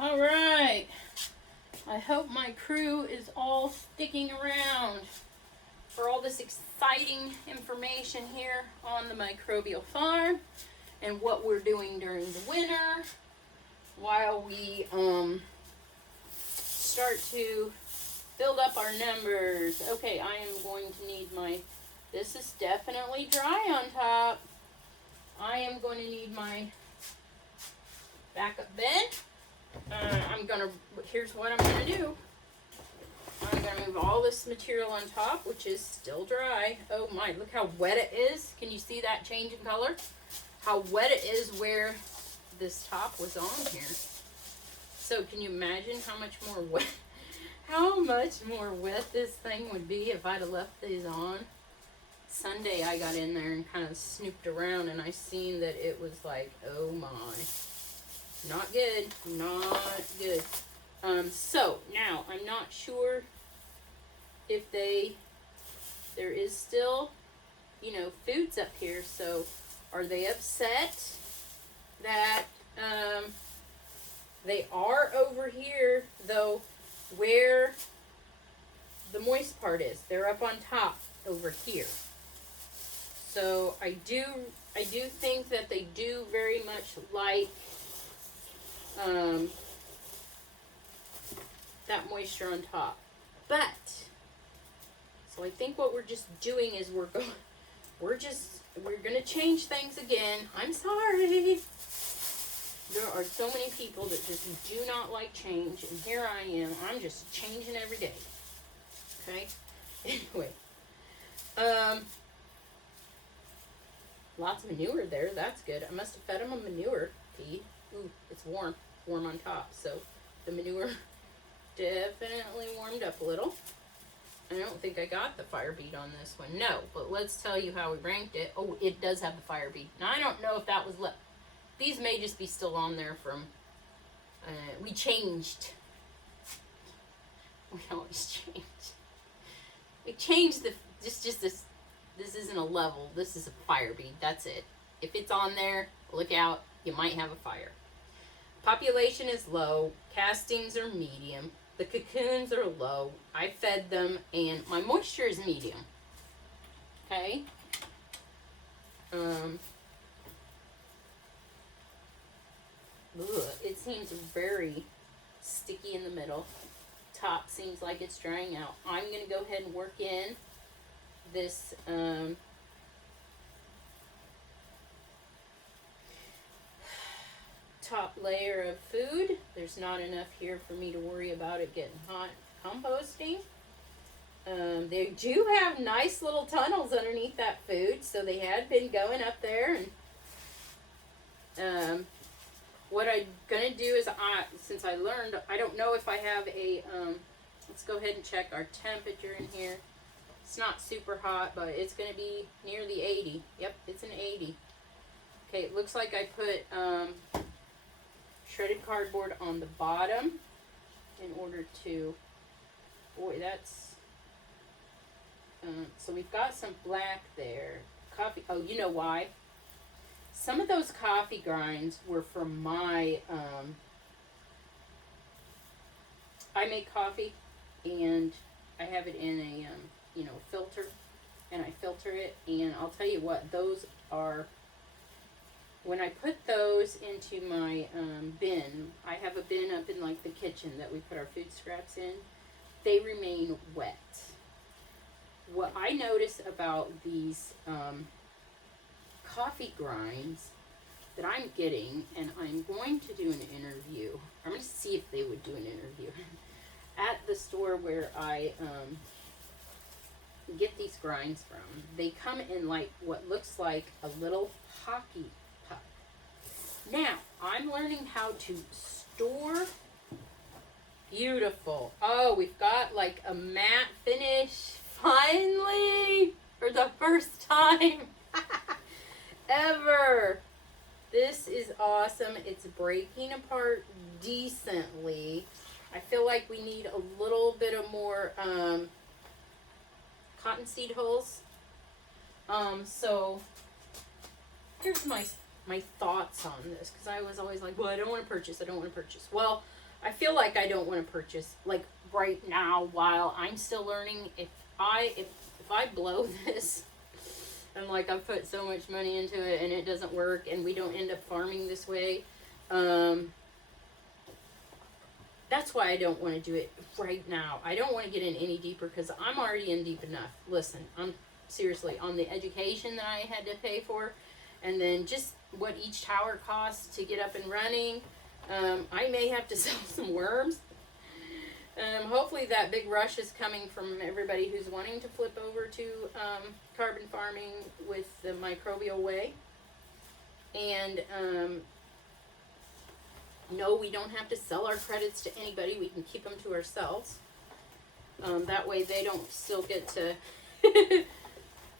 All right. I hope my crew is all sticking around for all this exciting information here on the microbial farm and what we're doing during the winter while we start to build up our numbers. Okay, I am going to need my, this is definitely dry on top. I am going to need my backup bin. Here's what I'm gonna do. I'm gonna move all this material on top, which is still dry. Oh my, look how wet it is. Can you see that change in color? How wet it is where this top was on here. So can you imagine how much more wet this thing would be if I'd have left these on? Sunday I got in there and kind of snooped around and I seen that it was like, oh my. Not good, not good. So now I'm not sure if there is still, foods up here. So are they upset that, they are over here though, where the moist part is? They're up on top over here. So I do think that they do very much like, that moisture on top. But so I think what we're just doing is we're gonna change things again. I'm sorry. There are so many people that just do not like change, and here I am. I'm just changing every day. Okay? Anyway. Lots of manure there. That's good. I must have fed them a manure feed. Ooh, it's warm on top, so the manure definitely warmed up a little. I don't think I got the fire bead on this one. No, but let's tell you how we ranked it. Oh, it does have the fire bead. Now, I don't know if that was left. These may just be still on there from, we changed. We always change. We changed this isn't a level. This is a fire bead. That's it. If it's on there, look out. You might have a fire. Population is low. Castings are medium. The cocoons are low. I fed them, and my moisture is medium. Okay? It seems very sticky in the middle. Top seems like it's drying out. I'm going to go ahead and work in this top layer of food. There's not enough here for me to worry about it getting hot composting. They do have nice little tunnels underneath that food, so they had been going up there. And what I'm gonna do is, since I learned, I don't know if I have a let's go ahead and check our temperature in here. It's not super hot, but it's gonna be near the 80. Yep, it's an 80. Okay, it looks like I put shredded cardboard on the bottom in order to, boy, that's, so we've got some black there. Coffee, oh, you know why? Some of those coffee grinds were from my, I make coffee and I have it in a, filter, and I filter it, and I'll tell you what, those are, when I put those into my bin, I have a bin up in like the kitchen that we put our food scraps in, they remain wet. What I notice about these coffee grinds that I'm getting, and I'm going to do an interview, I'm going to see if they would do an interview, at the store where I get these grinds from. They come in like what looks like a little hockey puck. Now, I'm learning how to store. Beautiful. Oh, we've got like a matte finish. Finally! For the first time ever. This is awesome. It's breaking apart decently. I feel like we need a little bit of more cottonseed hulls. So here's my thoughts on this, because I was always like, well, I don't want to purchase. Well, I feel like I don't want to purchase, like, right now while I'm still learning. If I blow this, and like I've put so much money into it and it doesn't work and we don't end up farming this way, that's why I don't want to do it right now. I don't want to get in any deeper because I'm already in deep enough. Listen, I'm seriously on the education that I had to pay for, and then just what each tower costs to get up and running. I may have to sell some worms. Hopefully that big rush is coming from everybody who's wanting to flip over to carbon farming with the microbial way. And no, we don't have to sell our credits to anybody. We can keep them to ourselves. That way they don't still get to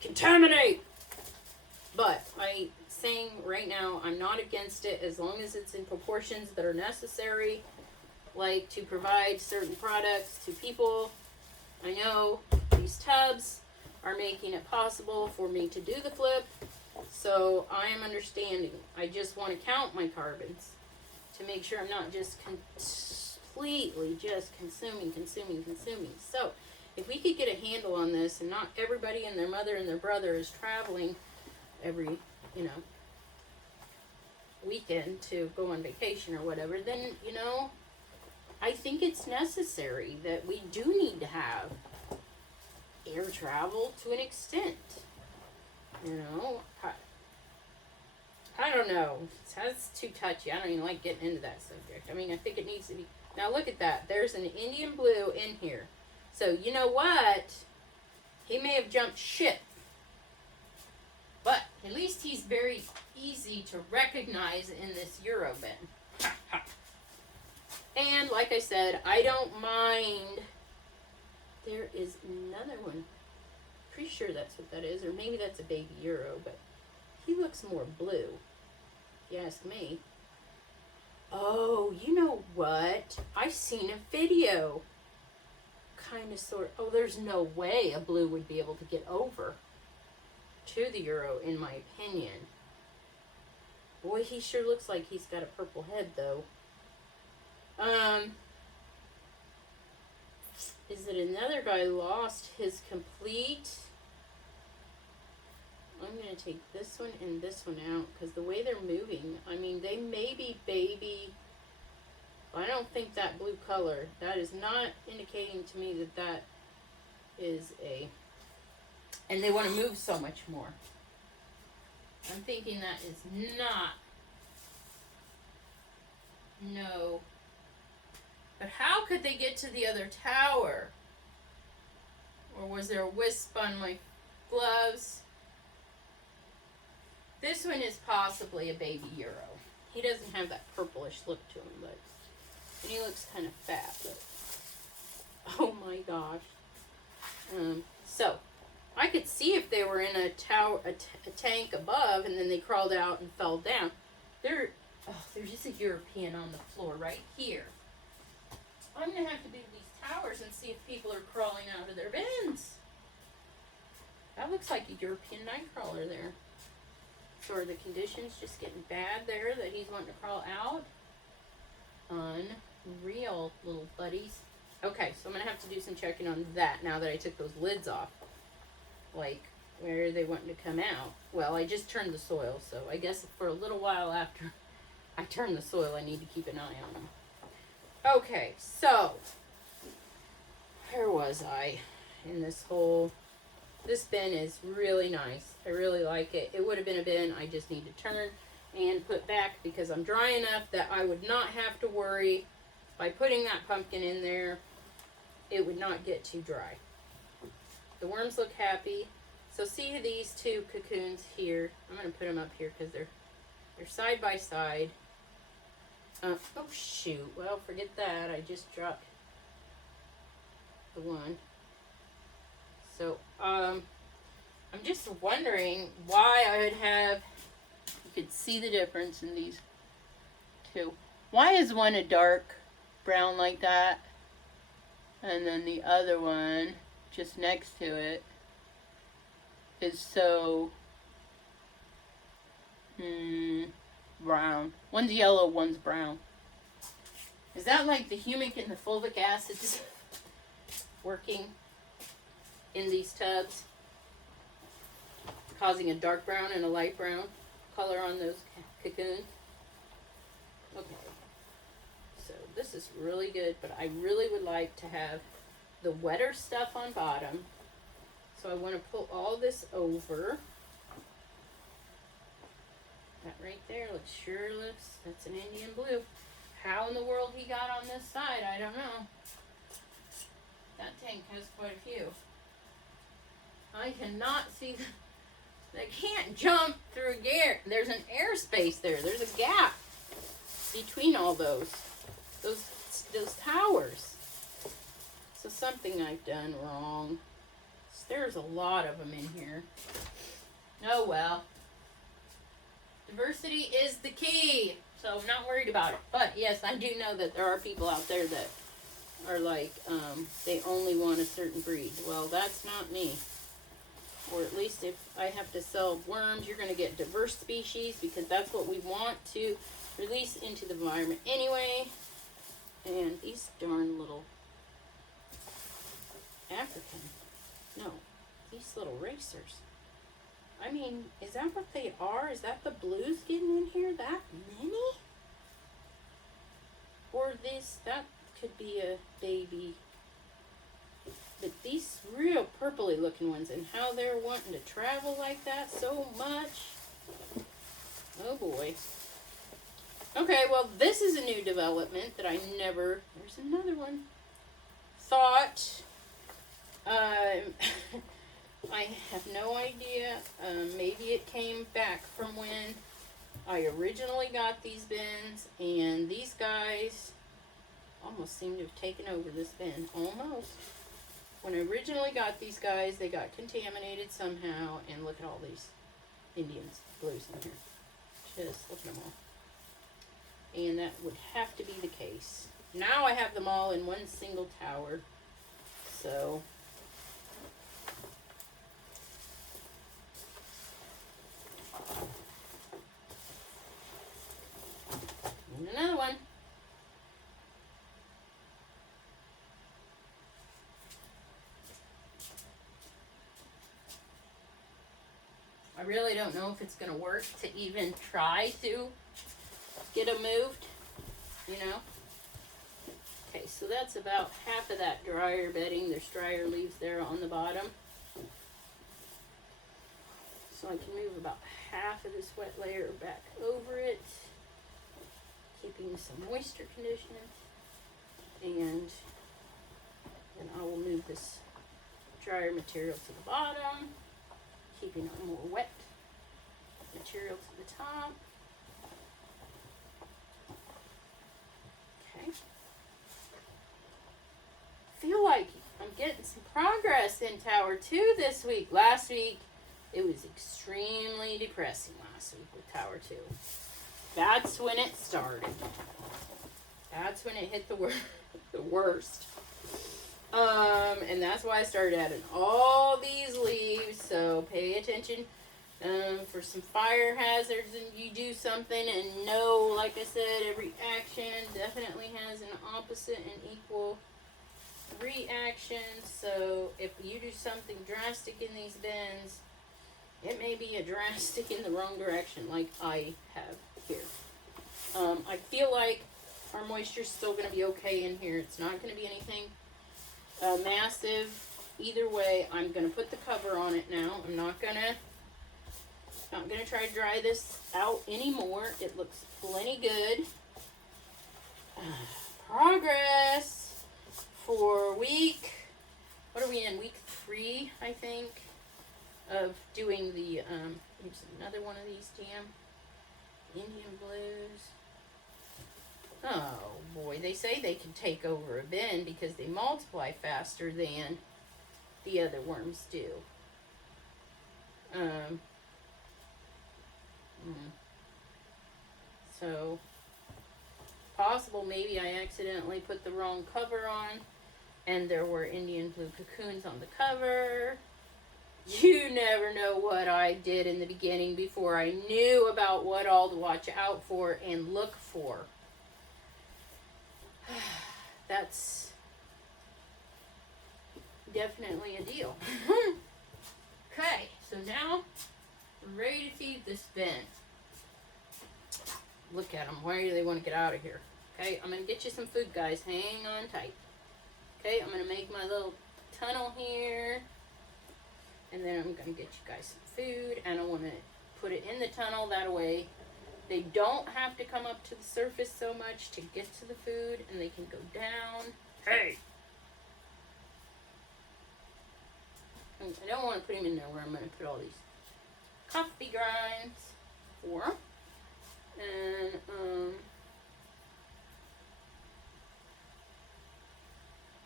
contaminate. But I'm saying right now, I'm not against it as long as it's in proportions that are necessary, like to provide certain products to people. I know these tubs are making it possible for me to do the flip, so I am understanding. I just want to count my carbons to make sure I'm not just completely just consuming. So if we could get a handle on this and not everybody and their mother and their brother is traveling every, weekend to go on vacation or whatever, then, I think it's necessary that we do need to have air travel to an extent. I don't know. That's too touchy. I don't even like getting into that subject. I mean, I think it needs to be. Now look at that. There's an Indian blue in here. So you know what? He may have jumped ship. But at least he's very easy to recognize in this Euro bin. And like I said, I don't mind. There is another one. Pretty sure that's what that is. Or maybe that's a baby Euro. But he looks more blue, if you ask me. Oh, you know what? I've seen a video. Kind of sort. Oh, there's no way a blue would be able to get over to the Euro, in my opinion. Boy, he sure looks like he's got a purple head, though. Is it another guy lost his complete? I'm going to take this one and this one out, because the way they're moving, I mean, they may be baby. I don't think that blue color, that is not indicating to me that that is a... And they want to move so much more. I'm thinking that is not. No. But how could they get to the other tower? Or was there a wisp on my gloves? This one is possibly a baby Euro. He doesn't have that purplish look to him, but and he looks kind of fat. But oh my gosh. So I could see if they were in a tower, a tank above, and then they crawled out and fell down. There's just a European on the floor right here. I'm gonna have to do these towers and see if people are crawling out of their bins. That looks like a European nightcrawler there. So are the conditions just getting bad there that he's wanting to crawl out? Unreal, little buddies. Okay, so I'm gonna have to do some checking on that now that I took those lids off. Like, where are they wanting to come out? Well, I just turned the soil, so I guess for a little while after I turn the soil, I need to keep an eye on them. Okay, so where was I in this whole... This bin is really nice. I really like it. It would have been a bin I just need to turn and put back because I'm dry enough that I would not have to worry by putting that pumpkin in there. It would not get too dry. The worms look happy. So see these two cocoons here. I'm going to put them up here because they're side by side. Oh shoot. Well, forget that. I just dropped the one. So, I'm just wondering why I would have, you could see the difference in these two. Why is one a dark brown like that? And then the other one, just next to it, is so brown. One's yellow, one's brown. Is that like the humic and the fulvic acids working in these tubs, causing a dark brown and a light brown color on those cocoons? Okay. So this is really good, but I really would like to have the wetter stuff on bottom. So I want to pull all this over. That right there looks, that's an Indian blue. How in the world he got on this side, I don't know. That tank has quite a few. I cannot see, they can't jump through air. There's an airspace there. There's a gap between all those towers. So something I've done wrong. There's a lot of them in here. Oh well. Diversity is the key. So I'm not worried about it. But yes, I do know that there are people out there that are like, they only want a certain breed. Well, that's not me. Or at least if I have to sell worms, you're going to get diverse species because that's what we want to release into the environment anyway. And these darn little African, no, these little racers. I mean, is that what they are? Is that the blues getting in here? That many? Or this, that could be a baby. But these real purpley looking ones and how they're wanting to travel like that so much. Oh boy. Okay, well this is a new development that I never, there's another one, thought. I have no idea. Maybe it came back from when I originally got these bins, and these guys almost seem to have taken over this bin. Almost. When I originally got these guys, they got contaminated somehow, and look at all these Indians, blues in here. Just look at them all. And that would have to be the case. Now I have them all in one single tower. So and another one. I really don't know if it's going to work to even try to get them moved, you know. Okay, so that's about half of that dryer bedding. There's dryer leaves there on the bottom. So I can move about half of this wet layer back over it, keeping some moisture conditioning. And then I will move this dryer material to the bottom, keeping a more wet material to the top. Okay. Feel like I'm getting some progress in Tower 2 this week. Last week, it was extremely depressing last week with Tower 2. That's when it started. That's when it hit the worst. And that's why I started adding all these leaves. So pay attention for some fire hazards, and you do something and know, like I said, every action definitely has an opposite and equal reaction. So if you do something drastic in these bins, it may be a drastic in the wrong direction, like I have here. I feel like our moisture is still going to be okay in here. It's not going to be anything massive. Either way, I'm going to put the cover on it now. I'm not going to try to dry this out anymore. It looks plenty good. Progress for week, what are we in? Week 3, I think, of doing the, here's another one of these damn Indian blues. Oh boy, they say they can take over a bin because they multiply faster than the other worms do. So, possible maybe I accidentally put the wrong cover on and there were Indian blue cocoons on the cover. You never know what I did in the beginning before I knew about what all to watch out for and look for. that's definitely a deal. Okay, so now we're ready to feed this bin. Look at them. Why do they want to get out of here? Okay, I'm going to get you some food, guys. Hang on tight. Okay, I'm going to make my little tunnel here. And then I'm going to get you guys some food. And I want to put it in the tunnel. That way they don't have to come up to the surface so much to get to the food. And they can go down. Hey! I don't want to put him in there where I'm going to put all these coffee grinds for them. And,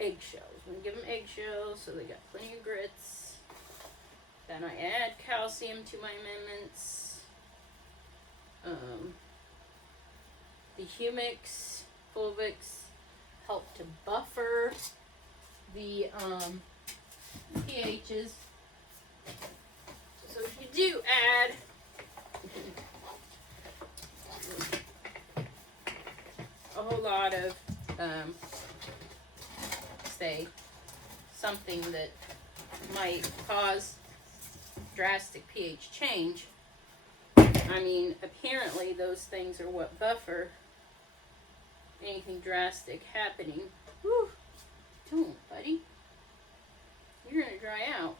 eggshells. I'm going to give them eggshells so they got plenty of grits. Then I add calcium to my amendments. The humics, fulvics help to buffer the pHs. So if you do add a whole lot of, say, something that might cause drastic pH change, I mean, apparently those things are what buffer anything drastic happening. Whew. Don't, buddy. You're going to dry out.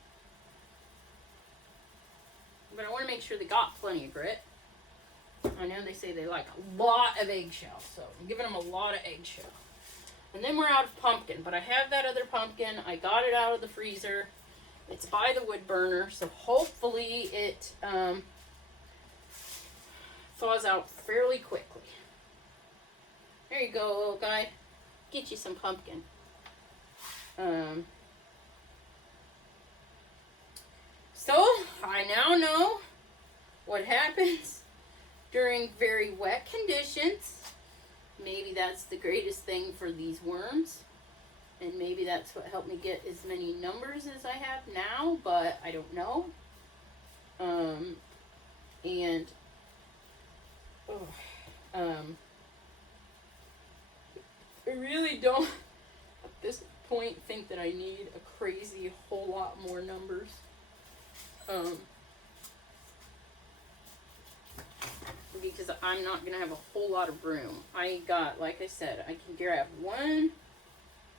But I want to make sure they got plenty of grit. I know they say they like a lot of eggshell, so I'm giving them a lot of eggshell. And then we're out of pumpkin, but I have that other pumpkin. I got it out of the freezer. It's by the wood burner, so hopefully it thaws out fairly quickly. There you go, little guy. Get you some pumpkin. So, I now know what happens during very wet conditions. Maybe that's the greatest thing for these worms. And maybe that's what helped me get as many numbers as I have now, but I don't know. I really don't, at this point, think that I need a crazy whole lot more numbers. Because I'm not going to have a whole lot of room. I got, like I said, I can grab one.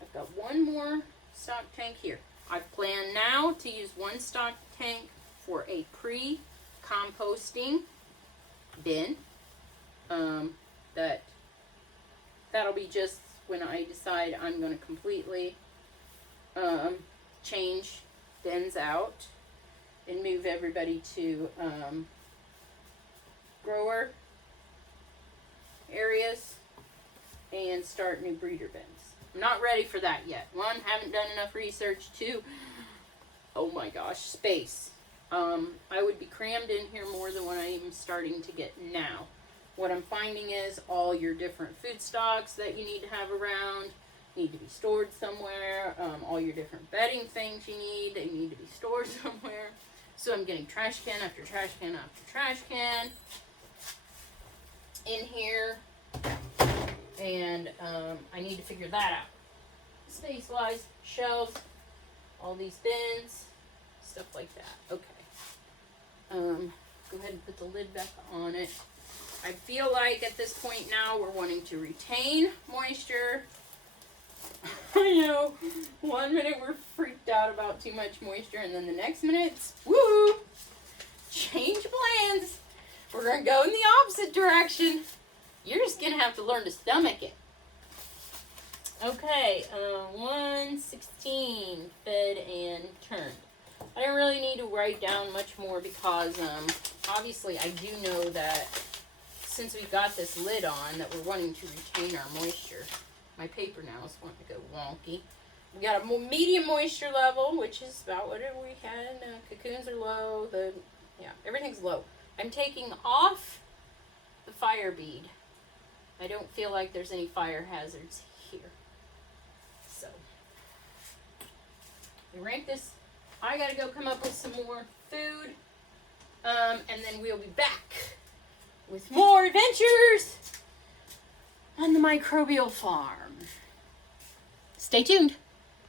I've got one more stock tank here. I plan now to use one stock tank for a pre-composting bin. That'll be just when I decide I'm going to completely change bins out and move everybody to grower areas and start new breeder bins. I'm not ready for that yet. One, haven't done enough research. Two, oh my gosh, space. I would be crammed in here more than what I'm starting to get now. What I'm finding is all your different food stocks that you need to have around need to be stored somewhere. All your different bedding things you need, they need to be stored somewhere. So I'm getting trash can after trash can after trash can in here. And I need to figure that out. Space-wise, shelves, all these bins, stuff like that. Okay. Go ahead and put the lid back on it. I feel like at this point now we're wanting to retain moisture. I know, 1 minute we're freaked out about too much moisture, and then the next minute, woo! Change plans. We're going to go in the opposite direction. You're just going to have to learn to stomach it. Okay, 116 fed and turned. I don't really need to write down much more because obviously I do know that since we've got this lid on that we're wanting to retain our moisture. My paper now is wanting to go wonky. We got a medium moisture level, which is about what we had. Cocoons are low. Everything's low. I'm taking off the fire bead. I don't feel like there's any fire hazards here. So, we rank this. I gotta go come up with some more food. And then we'll be back with more adventures on the microbial farm. Stay tuned.